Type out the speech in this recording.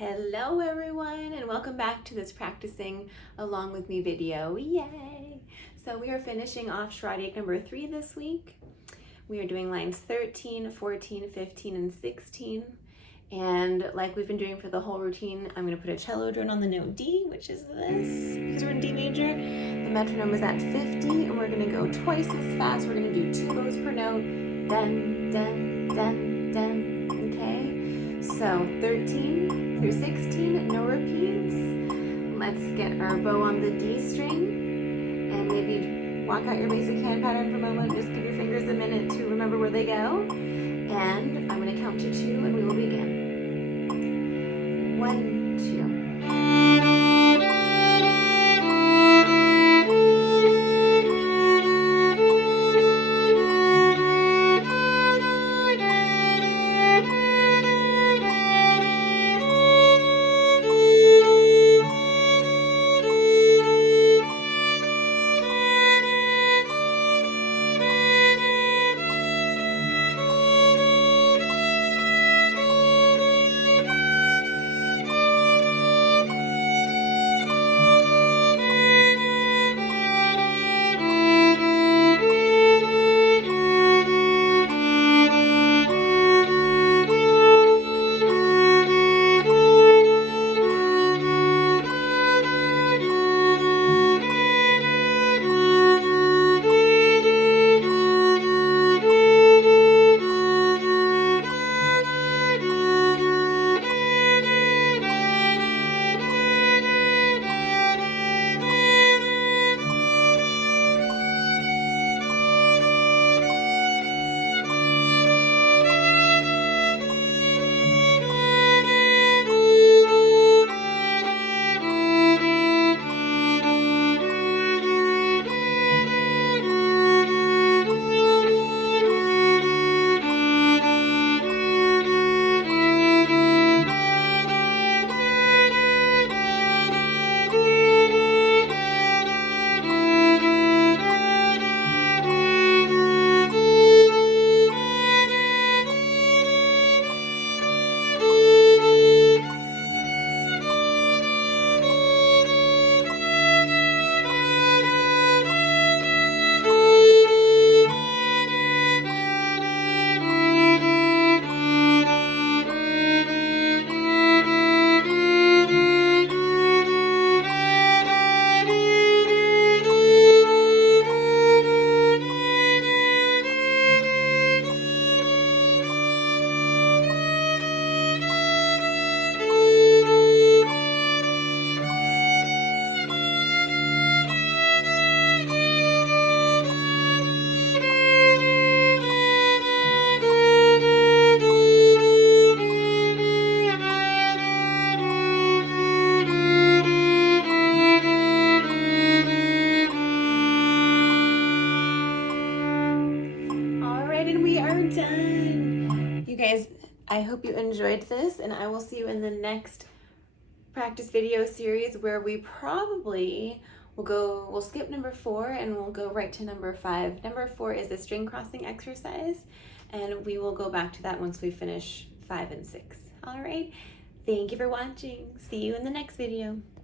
Hello everyone, and welcome back to this practicing along with me video. Yay! So we are finishing off Schradieck number 3 this week. We are doing lines 13, 14, 15, and 16. And like we've been doing for the whole routine, I'm going to put a cello drone on the note D, which is this, because we're in D major. The metronome is at 50, and we're going to go twice as fast. We're going to do 2 bows per note, then, then, okay? So 13 through 16, no repeats. Let's get our bow on the D string and maybe walk out your basic hand pattern for a moment. Just give your fingers a minute to remember where they go. And I'm going to count to 2 and we will begin. 1, 2. Done. You guys, I hope you enjoyed this, and I will see you in the next practice video series where we probably we'll skip number 4 and we'll go right to number 5. Number 4 is a string crossing exercise, and we will go back to that once we finish 5 and 6. All right, thank you for watching. See you in the next video.